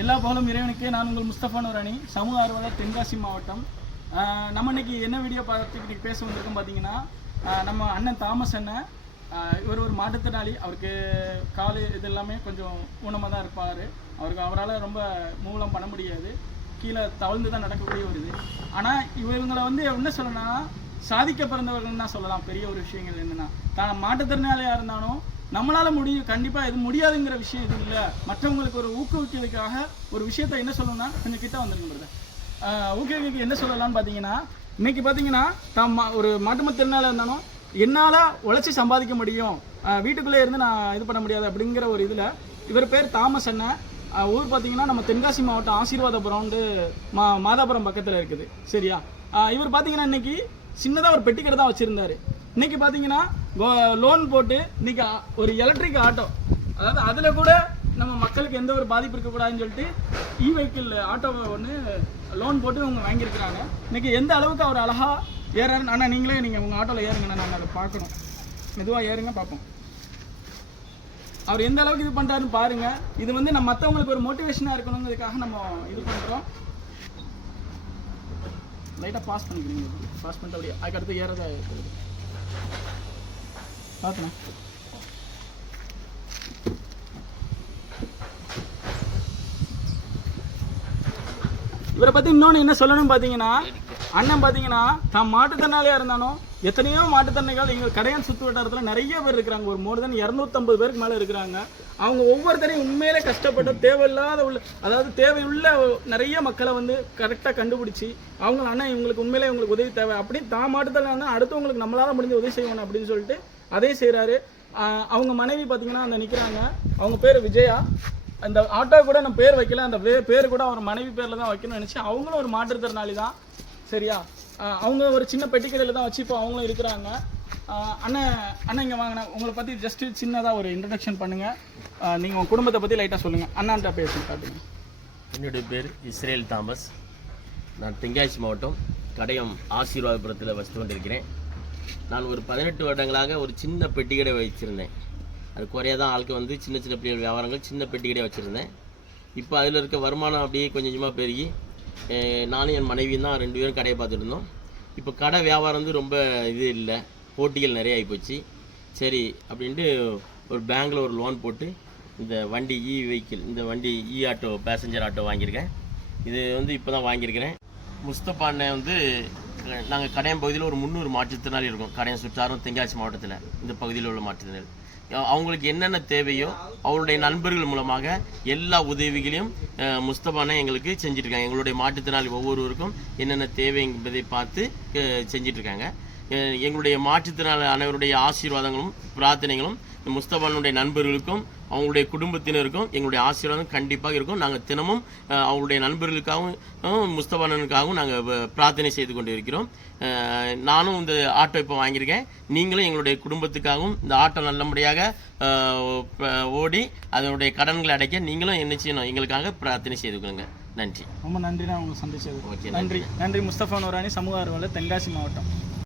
எல்லா புகழும் இறைவனுக்கே. நான் உங்கள் முஸ்தபா நூரானி, சமூக ஆர்வலர், தென்காசி மாவட்டம். நம்ம இன்னைக்கு என்ன வீடியோ பார்த்து பேச வந்திருக்கோம் பார்த்தீங்கன்னா, நம்ம அண்ணன் தாமஸ் அண்ணன். இவர் ஒரு மாற்றுத்திறனாளி. அவருக்கு கால் இது எல்லாமே கொஞ்சம் ஊனமாக தான் இருப்பார். அவரால் ரொம்ப மூலம் பண்ண முடியாது, கீழே தவழ்ந்து தான் நடக்கக்கூடிய ஒரு இது. ஆனால் இவங்களை வந்து என்ன சொல்லணும்னா, சாதிக்க பிறந்தவர்கள் தான் சொல்லலாம். பெரிய ஒரு விஷயங்கள் என்னென்னா, தான் மாற்றுத்திறனாளியாக இருந்தாலும் நம்மளால் முடியும், கண்டிப்பாக இது முடியாதுங்கிற விஷயம் இது இல்லை. மற்றவங்களுக்கு ஒரு ஊக்குவிக்கிறதுக்காக ஒரு விஷயத்த என்ன சொல்லணும்னா, கொஞ்சம் கிட்ட வந்துருக்குறது ஊக்குவிக்க என்ன சொல்லலாம்னு பார்த்தீங்கன்னா, இன்றைக்கி பார்த்தீங்கன்னா ஒரு மாற்றுத்திறனாளியாக இருந்தாலும் என்னால் உழைச்சி சம்பாதிக்க முடியும், வீட்டுக்குள்ளே இருந்து நான் இது பண்ண முடியாது அப்படிங்கிற ஒரு இதில் இவர் பேர் தாமஸ் அண்ணன். ஊர் பார்த்தீங்கன்னா நம்ம தென்காசி மாவட்டம் ஆசீர்வாதபுரம்னு மாதாபுரம் பக்கத்தில் இருக்குது. சரியா? இவர் பார்த்தீங்கன்னா இன்றைக்கி சின்னதாக ஒரு பெட்டி கடை தான் வச்சுருந்தார். இன்றைக்கி பார்த்தீங்கன்னா லோன் போட்டு இன்றைக்கி ஒரு எலக்ட்ரிக் ஆட்டோ, அதாவது அதில் கூட நம்ம மக்களுக்கு எந்த ஒரு பாதிப்பு இருக்கக்கூடாதுன்னு சொல்லிட்டு வெஹிக்கிள் ஆட்டோவை ஒன்று லோன் போட்டு அவங்க வாங்கியிருக்கிறாங்க. இன்றைக்கி எந்த அளவுக்கு அவர் அழகாக ஏறாரு. ஆனால் நீங்களே உங்கள் ஆட்டோவில் ஏறுங்கண்ணா, நாங்கள் அதை பார்க்கணும். மெதுவாக ஏறுங்க பார்ப்போம். அவர் எந்த அளவுக்கு இது பண்ணுறாருன்னு பாருங்கள். இது வந்து நம்ம மற்றவங்களுக்கு ஒரு மோட்டிவேஷனாக இருக்கணுங்கிறதுக்காக நம்ம இது பண்ணுறோம். லைட்டாக பாஸ் பண்ணிக்கிறீங்க, பாஸ் பண்ணிட்டு அப்படியே அதுக்கடுத்து ஏறதா இருக்குது பார்க்கணும். இவரை பற்றி இன்னொன்று என்ன சொல்லணும்னு பார்த்தீங்கன்னா, அண்ணன் பார்த்தீங்கன்னா தான் மாற்றுத்திறனாளியாக இருந்தாலும் எத்தனையோ மாற்றுத்திறனாளிகள் எங்கள் கடையான் சுற்று வட்டாரத்தில் நிறைய பேர் இருக்கிறாங்க. ஒரு மோர் தென் 250 பேருக்கு மேலே இருக்கிறாங்க. அவங்க ஒவ்வொருத்தரையும் உண்மையிலே கஷ்டப்பட்டு தேவையில்லாத அதாவது தேவையுள்ள நிறைய மக்களை வந்து கரெக்டாக கண்டுபிடிச்சி அவங்க அண்ணன் இவங்களுக்கு உண்மையிலே இவங்களுக்கு உதவி தேவை அப்படின்னு தான் மாற்றுத்திறனாக இருந்தால் அடுத்தவங்களுக்கு நம்மளால் முடிஞ்ச உதவி செய்யணும் அப்படின்னு சொல்லிட்டு அதே செய்கிறாரு. அவங்க மனைவி பார்த்தீங்கன்னா அந்த நிற்கிறாங்க. அவங்க பேர் விஜயா. அந்த ஆட்டோ கூட நம்ம பேர் வைக்கல, அந்த பேர் கூட அவர் மனைவி பேரில் தான் வைக்கணும்னு நினச்சி அவங்களும் ஒரு மாற்றுத்திறனாளி தான். சரியா? அவங்க ஒரு சின்ன பெட்டி கடையில் தான் வச்சு இப்போ அவங்களும் இருக்கிறாங்க. அண்ணன் இங்கே வாங்கினா உங்களை பற்றி ஜஸ்ட்டு சின்னதாக ஒரு இன்ட்ரடக்ஷன் பண்ணுங்கள். நீங்கள் உங்கள் குடும்பத்தை பற்றி லைட்டாக சொல்லுங்கள். அண்ணான்ட்ட பேசி காட்டுங்க. என்னுடைய பேர் இஸ்ரேல் தாமஸ். நான் தென்காசி மாவட்டம் கடையம் ஆசீர்வாதபுரத்தில் வசித்து கொண்டிருக்கிறேன். நான் ஒரு 18 வருடங்களாக ஒரு சின்ன பெட்டி கடை வச்சுருந்தேன். அது குறையாக தான் ஆளுக்கு வந்து சின்ன சின்ன பிள்ளைகள் வியாபாரங்கள் சின்ன பெட்டி கடை வச்சுருந்தேன். இப்போ அதில் இருக்க வருமானம் அப்படியே கொஞ்சம் கொஞ்சமாக பெருகி நானும் என் மனைவியும் தான் 2 பேரும் கடையை பார்த்துட்டு இருந்தோம். இப்போ கடை வியாபாரம் வந்து ரொம்ப இது இல்லை, போட்டிகள் நிறைய ஆகிப்போச்சு. சரி அப்படின்ட்டு ஒரு பேங்கில் ஒரு லோன் போட்டு இந்த வண்டி வெஹிக்கிள், இந்த வண்டி ஆட்டோ, பேசஞ்சர் ஆட்டோ வாங்கியிருக்கேன். இது வந்து இப்போ தான் வாங்கியிருக்கிறேன். முஸ்தபா அண்ணன் வந்து நாங்கள் கடையம் பகுதியில் ஒரு 300 மாற்றுத்திறனாளி இருக்கும். கடையம் சுற்றாரும் தென்காசி மாவட்டத்தில் இந்த பகுதியில் உள்ள மாற்றுத்திறனாளி அவங்களுக்கு என்னென்ன தேவையோ அவருடைய நண்பர்கள் மூலமாக எல்லா உதவிகளையும் முஸ்தபா அண்ணன் எங்களுக்கு செஞ்சிட்ருக்காங்க. எங்களுடைய மாற்றுத்திறனாளி ஒவ்வொருவருக்கும் என்னென்ன தேவை என்பதை பார்த்து செஞ்சிட்ருக்காங்க. எங்களுடைய மாற்றுத்திறனாளி அனைவருடைய ஆசீர்வாதங்களும் பிரார்த்தனைகளும் முஸ்தபானுடைய நண்பர்களுக்கும் அவங்களுடைய குடும்பத்தினருக்கும் எங்களுடைய ஆசீர்வாதம் கண்டிப்பாக இருக்கும். நாங்கள் தினமும் அவங்களுடைய நண்பர்களுக்காகவும் முஸ்தபானனுக்காகவும் நாங்கள் பிரார்த்தனை செய்து கொண்டு இருக்கிறோம். நானும் இந்த ஆட்டோ இப்போ வாங்கியிருக்கேன். நீங்களும் எங்களுடைய குடும்பத்துக்காகவும் இந்த ஆட்டோ நல்லபடியாக ஓடி அதனுடைய கடன்களை அடைக்க நீங்களும் என்ன செய்யணும், எங்களுக்காக பிரார்த்தனை செய்துக்கோங்க. நன்றி. ரொம்ப நன்றி. நான் உங்களை சந்திச்சது. நன்றி. முஸ்தபா நூரானி, சமூக ஆர்வலர், தென்காசி மாவட்டம்.